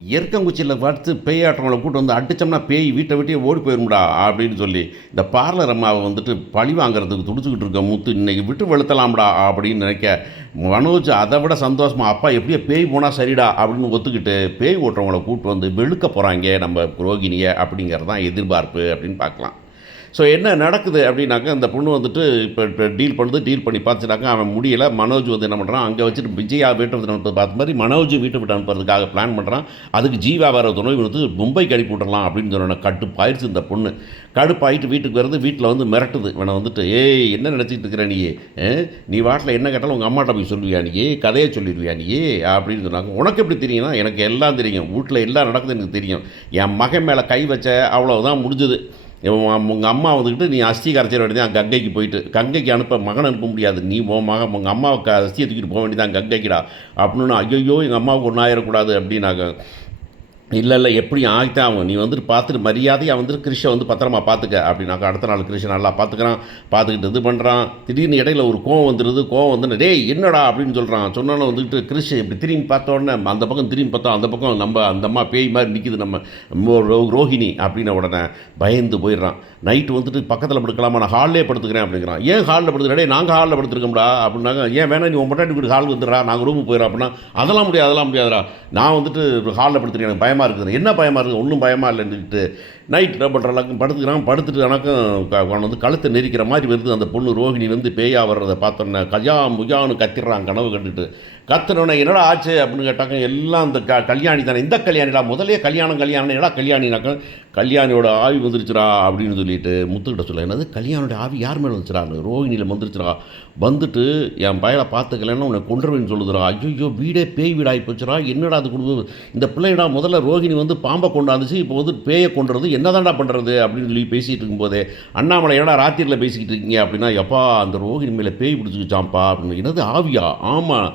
எருக்கங்குச்சியில் பார்த்து பேயாட்டவங்கள கூட்டு வந்து அடிச்சோம்னா பேய் வீட்டை விட்டே ஓடி போயிரும்டா அப்படின்னு சொல்லி இந்த பார்லர் அம்மாவை வந்துட்டு பழி வாங்குறதுக்கு துடிச்சுக்கிட்டு இருக்க முத்து இன்னைக்கு விட்டு வெளுத்தலாம்டா அப்படின்னு நினைக்க மனோஜ் அதை விட சந்தோஷமா அப்பா எப்படியோ பேய் போனால் சரிடா அப்படின்னு ஒத்துக்கிட்டு பேய் ஓட்டுறவங்கள கூட்டு வந்து வெளுக்க போகிறாங்க நம்ம ரோகிணியை அப்படிங்கிறது தான் எதிர்பார்ப்பு அப்படின்னு பார்க்கலாம். ஸோ என்ன நடக்குது அப்படின்னாக்கா அந்த பொண்ணு வந்துட்டு இப்போ டீல் பண்ணி பார்த்துட்டாக்கா அவன் முடியலை. மனோஜ் வந்து என்ன பண்ணுறான், அங்கே வச்சுட்டு விஜயா வீட்டை விட்டு அனுப்புறது பார்த்த மாதிரி மனோஜ் வீட்டை விட்டு அனுப்புறதுக்காக பிளான் பண்ணுறான். அதுக்கு ஜீவா வர துணை வந்து மும்பைக்கு அனுப்பி விட்றலாம் அப்படின்னு சொன்ன கடுப்பாயிடுச்சு இந்த பொண்ணு. கடுப்பாயிட்டு வீட்டுக்கு வருது, வீட்டில் வந்து மிரட்டுது இவனை வந்துட்டு, ஏய் என்ன நினச்சிட்டு இருக்கிற நீ வாட்டில் என்ன கேட்டாலும் உங்கள் அம்மாட்ட போய் சொல்லுவியா நீ, கதையை சொல்லிடுவியா நீ அப்படின்னு சொன்னாங்க. உனக்கு எப்படி தெரியும்னா எனக்கு எல்லாம் தெரியும், வீட்டில் எல்லாம் நடக்குது எனக்கு தெரியும், என் மகன் மேலே கை வச்ச அவ்வளோதான் முடிஞ்சுது. உங்கள் அம்மா வந்துக்கிட்டு நீ அஸ்தி கரைச்சிட வேண்டியதான் கங்கைக்கு போயிட்டு, கங்கைக்கு மகன் அனுப்ப முடியாது, நீ உங்கள் அம்மாவுக்கு அஸ்தியை தூக்கிட்டு போக வேண்டியதான் கங்கைக்குடா அப்படின்னு. ஐயோ எங்கள் அம்மாவுக்கு ஒன்றும் ஆயிடக்கூடாது அப்படின்னாக்க, இல்லை எப்படியும் ஆகித்தான் ஆகும், நீ வந்துட்டு பார்த்துட்டு மரியாதையாக வந்துட்டு கிருஷ்ணை வந்து பத்திரமா பார்த்துக்க அப்படின்னாக்கா. அடுத்த நாள் கிருஷ்ணன் நல்லா பார்த்துக்கிறான், பார்த்துக்கிட்டு இது பண்ணுறான். திடீர்னு இடையில ஒரு கோவம் வந்துடுது. கோவம் வந்து டேய் என்னடா அப்படின்னு சொல்கிறான். சொன்னாலும் வந்துட்டு கிருஷ்ணன் இப்படி திரும்பி பார்த்தோன்னே அந்த பக்கம் திரும்பி பார்த்தோம், அந்த பக்கம் நம்ம அந்த அம்மா பேய் மாதிரி நிற்கிது நம்ம ரோஹிணி அப்படின்ன உடனே பயந்து போயிடுறான். நைட்டு வந்துட்டு பக்கத்தில் படுக்கலாமா, நான் ஹாலிலே படுத்துக்கிறேன் அப்படிங்கிறான். ஏன் ஹாலில் படுத்துக்கிறேன், டே நாங்கள் ஹாலில் படுத்துருக்கோம்டா அப்படின்னாங்க. ஏன் வேணா நீ உன் பொட்டாட்டி வீட்டு ஹாலுக்கு வந்துடுறா, நாங்கள் ரூமுக்கு போயிடறோம் அப்படின்னா, அதெல்லாம் முடியாதுடா, நான் வந்துட்டு ஹாலில் படுத்துக்கிறேன், எனக்கு பயமாக இருக்குது. என்ன பயமாக இருக்குது, ஒன்றும் பயமாக இல்லைன்னுட்டு நைட் என்ன பண்ணுறாங்க படுத்துக்கிறான். படுத்துட்டு எனக்கும் வந்து கழுத்தை நெரிக்கிற மாதிரி வருது. அந்த பொண்ணு ரோஹிணி வந்து பேயா வர்றதை பார்த்தோன்னே கஜா முஜான்னு கத்திடுறான். கனவு கண்டுட்டு கத்துனோடனே என்னடா ஆச்சு அப்படின்னு கேட்டாங்க. எல்லாம் இந்த கல்யாணி தானே, இந்த கல்யாணிடா, முதலே கல்யாணம் என்னடா கல்யாணினாக்க, கல்யாணியோட ஆவி வந்துருச்சுரா அப்படின்னு சொல்லிட்டு முத்துக்கிட்ட சொல்ல, என்னது கல்யாணோட ஆவி யார் மேலே வந்துச்சுறான்னு, ரோஹிணியில் வந்துருச்சுரா, வந்துட்டு என் பயலை பார்த்துக்கலன்னா உன்னை கொண்டுருவேன்னு சொல்லுதுரா. ஐயோ வீடே பேய் வீடாகி போச்சுரா, என்னடா அது கொடுத்து இந்த பிள்ளைடா, முதல்ல ரோஹிணி வந்து பாம்பை கொண்டாந்துச்சு, இப்போ வந்து பேயை கொண்டுறது, என்னதான்டா பண்ணுறது அப்படின்னு சொல்லி பேசிகிட்டு இருக்கும்போதே அண்ணாமலை என்னடா ராத்திரியில் பேசிக்கிட்டு இருக்கீங்க அப்படின்னா, எப்பா அந்த ரோஹிணி மேலே பேய் பிடிச்சிக்கிச்சாம்ப்பா அப்படின்னு. என்னது ஆவியா, ஆமாம்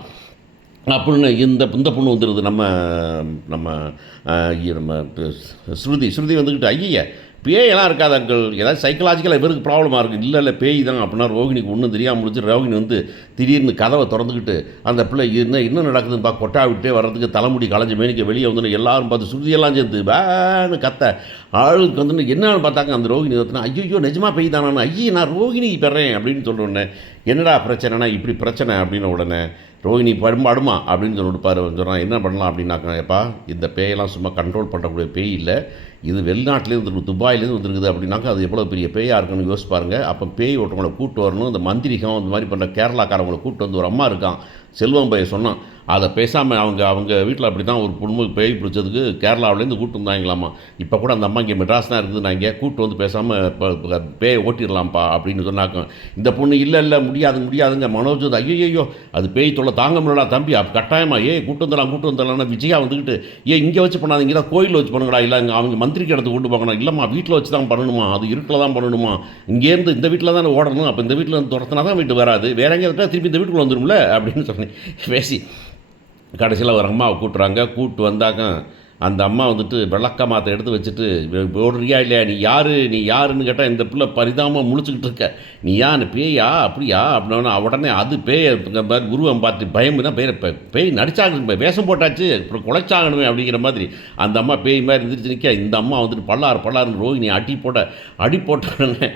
அப்படின்னு இந்த பொண்ணு வந்துடுது. நம்ம நம்ம நம்ம ஸ்ருதி வந்துக்கிட்டு, ஐய பேயெல்லாம் இருக்காது அங்கிள், ஏதாவது சைக்கலாஜிக்கலாக இவருக்கு ப்ராப்ளமாக இருக்குது. இல்லை பேய் தான் அப்படின்னா. ரோஹிணிக்கு ஒன்றும் தெரியாமல் முடிச்சு ரோஹிணி வந்து திடீர்னு கதவை திறந்துக்கிட்டு அந்த பிள்ளை என்ன நடக்குதுன்னு பார்க்க கொட்டா விட்டே வர்றதுக்கு தலைமுடி களைஞ்ச மேனிக்க வெளியே வந்து எல்லாரும் பார்த்து ஸ்ருதியெல்லாம் சேர்ந்து வேன்னு கத்த ஆளுக்கு வந்து என்னன்னு பார்த்தாங்க. அந்த ரோஹிணி வந்துன்னா, ஐயோ நிஜமாக பேய் தானே, நான் ரோஹிணி பெறேன் அப்படின்னு சொல்கிறோன்னே, என்னடா பிரச்சனைனா இப்படி பிரச்சனை அப்படின்னு. உடனே ரோஹிணி அடுமா அப்படின்னு சொல்லிட்டு சொல்கிறான். என்ன பண்ணலாம் அப்படின்னாக்கா, எப்பா இந்த பேயெல்லாம் சும்மா கண்ட்ரோல் பண்ணக்கூடிய பேய் இல்லை, இது வெளிநாட்டிலேருந்து வந்துருக்கு, துபாயிலேருந்து வந்துருக்குது அப்படின்னாக்கா அது எவ்வளோ பெரிய பேயாக இருக்குன்னு யோசிச்சு பாருங்கள். அப்போ பேய் ஓட்டவங்களை கூப்பிட்டு வரணும், இந்த மந்திரிகம் இந்த மாதிரி பண்ணுற கேரளாக்காரவங்களை கூப்பிட்டு வந்து ஒரு அம்மா இருக்கான் செல்வம் பையன் சொன்னான். அதை பேசாமல் அவங்க வீட்டில் அப்படி தான் ஒரு பொண்ணு பேய் பிடிச்சதுக்கு கேரளாவிலேருந்து கூப்பிட்டு வந்தாங்களாமா. இப்போ கூட அந்த அம்மா இங்கே மெட்ராஸ் தான் இருக்குது, நான் இங்கே கூப்பிட்டு வந்து பேசாமல் இப்போ பேயை ஓட்டிடலாம்ப்பா அப்படின்னு சொன்னாக்க. இந்த பொண்ணு இல்லை முடியாதுங்க. மனோஜ் வந்து ஐயோ அது பேய் தொல்லை தாங்க முடியலடா தம்பி, அப்போ கட்டாயமா கூப்பிட்டு வந்துடலாம்னா விஜயா வந்துக்கிட்டு, இங்கே வச்சு பண்ணாது, இங்கே தான் கோயிலில் வச்சு பண்ணுங்கடா, இல்லை அவங்க மந்திரிக்கு இடத்துக்கு கொண்டு போகணும், இல்லைம்மா வீட்டில் வச்சு தான் பண்ணணுமா, அது இருட்டில் தான் பண்ணணுமா, இங்கேருந்து இந்த வீட்டில் தான் ஓடணும், அப்போ இந்த வீட்டில் வந்து துரத்தினா தான் வீட்டு வராது, வேற எங்கே விட்டால் திருப்பி இந்த வீட்டுக்குள்ள வந்துடும்ல அப்படின்னு சொன்னேன் பேசி. கடைசியில் ஒரு அம்மாவை கூப்பிட்டு வந்தாங்க. அந்த அம்மா வந்துட்டு விளக்க மாற்ற எடுத்து வச்சுட்டு, ஓடுறியா இல்லையா, நீ யாருன்னு கேட்டால், இந்த பிள்ளை பரிதாபமாக முழிச்சுக்கிட்டு இருக்க, நீ யான் பேயா அப்படியா அப்படின்னா, உடனே அது பேய குருவம் பார்த்து பயம் தான் பேய் நடிச்சாங்க, வேஷம் போட்டாச்சு அப்புறம் குலைச்சாகணுமே அப்படிங்கிற மாதிரி அந்த அம்மா பேய் மாதிரி இருந்துச்சு நிற்க. இந்த அம்மா வந்துட்டு பல்லாருன்னு ரோஹிணி அடி போட்டோடனே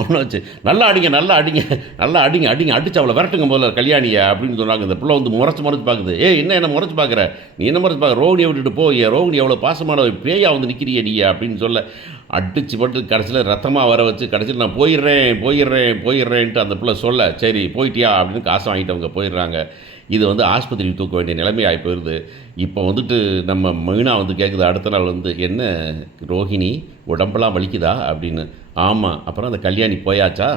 மனோச்சு நல்லா அடிங்க அடிச்சு அவளை விரட்டுங்க முதல்ல கல்யாணியை அப்படின்னு சொன்னாங்க. இந்த பிள்ளை வந்து முறைச்சு பார்க்குது. என்ன முறைச்சு பார்க்குற, நீ என்ன முறைச்சு பார்க்குற, ரோஹிணியை விட்டுட்டு போய் ரோஹிணி எவ்வளோ பாசமான பேயா வந்து நிற்கிறிய நீ அப்படின்னு சொல்ல அடிச்சு போட்டு கடைசியில் ரத்தமாக வர வச்சு கடைசியில் நான் போயிடுறேன்ட்டு அந்த பிள்ளை சொல்ல, சரி போயிட்டியா அப்படின்னு காசு வாங்கிட்டு அவங்க போயிடுறாங்க. இது வந்து ஆஸ்பத்திரிக்கு தூக்க வேண்டிய நிலைமை ஆகி போயிடுது. இப்போ வந்துட்டு நம்ம மீனா வந்து கேட்குது அடுத்த நாள் வந்து, என்ன ரோஹிணி உடம்பெல்லாம் வலிக்குதா அப்படின்னு. ஆமாம். அப்புறம் அந்த கல்யாணி போயாச்சா,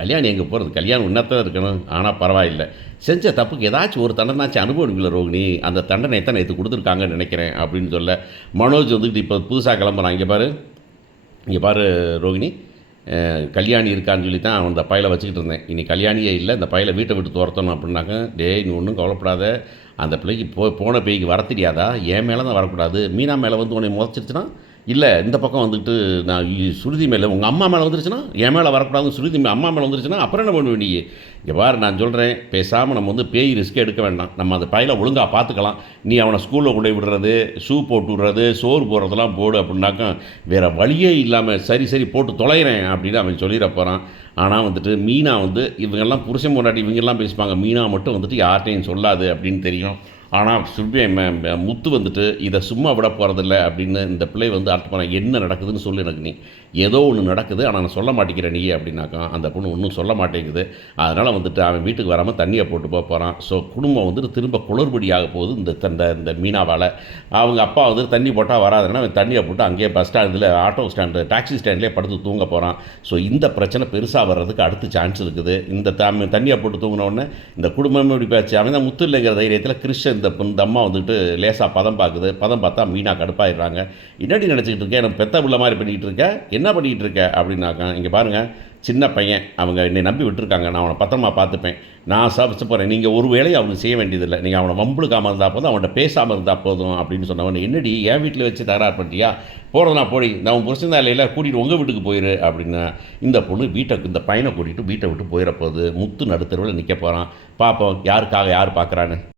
கல்யாணி எங்கே போகிறது, கல்யாணம் இன்னத்தான் இருக்கணும், ஆனால் பரவாயில்லை, செஞ்ச தப்புக்கு ஏதாச்சும் ஒரு தண்டனாச்சும் அனுபவிக்கல ரோஹிணி, அந்த தண்டனை எத்தனை நேற்று கொடுத்துருக்காங்கன்னு நினைக்கிறேன் அப்படின்னு சொல்ல. மனோஜ் வந்துட்டு இப்போ புதுசாக கிளம்புறான். இங்கே பாரு ரோஹிணி, கல்யாணி இருக்கான்னு சொல்லி தான் அந்த பையலை வச்சுக்கிட்டு இருந்தேன், இனி கல்யாணியே இல்லை, இந்த பையலை வீட்டை விட்டு துரத்தணும் அப்படின்னாக்க. நீ ஒன்றும் கவலைப்படாத, அந்த பிள்ளைக்கு போன பேய்க்கு வர தெரியாதா, என் மேலே தான் வரக்கூடாது, மீனா மேலே வந்து உன்னை முதைச்சிருச்சுன்னா இல்ல இந்த பக்கம் வந்துட்டு நான் சுருதி மேல உங்க அம்மா மேல வந்துருச்சுன்னா, என் மேல வரக்கூடாதுன்னு சுருதி அம்மா மேல வந்துருச்சுன்னா, அப்புறம் என்ன பண்ணுவ நீ? இங்க பாரு நான் சொல்றேன், பேசாம நம்ம வந்து பேய் ரிஸ்க் எடுக்க வேண்டாம். நம்ம அந்த பயல ஒழுங்கா பார்த்துக்கலாம். நீ அவன ஸ்கூல்ல கொண்டு போய் விடுறது, ஷூ போட்டு விடுறது, சோறு போடுறதெல்லாம் போடு அப்படின்னாக்கா, வேற வழியே இல்லாம சரி, சரி போட்டு தொலைகிறேன் அப்படின்னு அவன் சொல்லிற போறான். ஆனா வந்துட்டு மீனா வந்து இவங்கெல்லாம் புருஷன் பொண்டாட்டி இவங்கெல்லாம் பேசிப்பாங்க. மீனா மட்டும் வந்துட்டு யார்ட்டயும் சொல்லாது அப்படின்னு தெரியும். ஆனா சுப்பி முத்து வந்துட்டு இத சும்மா விட போறதில்ல அப்படின்னு இந்த பிள்ளை வந்து அடுத்து போனா என்ன நடக்குதுன்னு சொல்லு எனக்கு நீ. ஏதோ ஒண்ணு நடக்குது. ஆனா நான் சொல்ல மாட்டேங்கிறேன் நீ அப்படின்னாக்கா, அந்த பொண்ணு ஒண்ணும் சொல்ல மாட்டேங்குது. அதனால வந்துட்டு அவன் வீட்டுக்கு வராம தண்ணிய போட்டு போறான். ஸோ குடும்பம் வந்துட்டு திரும்ப குளறுபடியாக போகுது இந்த மீனாவால. அவங்க அப்பா வந்து தண்ணி போட்டா வராதுன்னா, அவன் தண்ணிய போட்டு அங்கேயே பஸ் ஸ்டாண்டுல ஆட்டோ ஸ்டாண்டு டாக்ஸி ஸ்டாண்ட்லயே படுத்து தூங்க போறான். ஸோ இந்த பிரச்சனை பெருசா வர்றதுக்கு அடுத்து சான்ஸ் இருக்குது. இந்த தண்ணிய போட்டு தூங்குன உடனே இந்த குடும்பமே இப்படி போச்சு. அவன் தான் முத்து இல்லைங்கிற தைரியத்தில இந்த அம்மா வந்துட்டு லேசா பதம் பார்க்குது. பதம் பார்த்தா மீனா கடுப்பாயிடுறாங்க. என்னடி நினச்சிக்கிட்டு இருக்க? எனக்கு பெத்த பிள்ளை மாதிரி பண்ணிக்கிட்டு இருக்க? என்ன பண்ணிக்கிட்டு இருக்க? அப்படின்னாக்கா, இங்கே பாருங்க சின்ன பையன். அவங்க என்னை நம்பி விட்டுருக்காங்க. நான் அவனை பத்திரமா பார்த்துப்பேன். நான் சாப்பிட்டு போகிறேன். நீங்கள் ஒரு வேலையை அவனுக்கு செய்ய வேண்டியதில்லை. நீங்கள் அவனை வம்புழுக்காமல் இருந்தால் போதும், அவன்கிட்ட பேசாமல் இருந்தால் போதும் அப்படின்னு சொன்னவன், என்னடி என் வீட்டில் வச்சு தகராறு பண்ணிட்டியா? போகிறதுனா போடி, நான் உன் புருஷன் தான் இல்லையில, கூட்டிகிட்டு உங்கள் வீட்டுக்கு போயிரு அப்படின்னு. இந்த பொண்ணு இந்த பையனை கூட்டிகிட்டு வீட்டை விட்டு போயிட போகுது. முத்து நடுத்தருவில் நிற்க போகிறான். பார்ப்போம் யாருக்காக யார் பார்க்குறான்னு.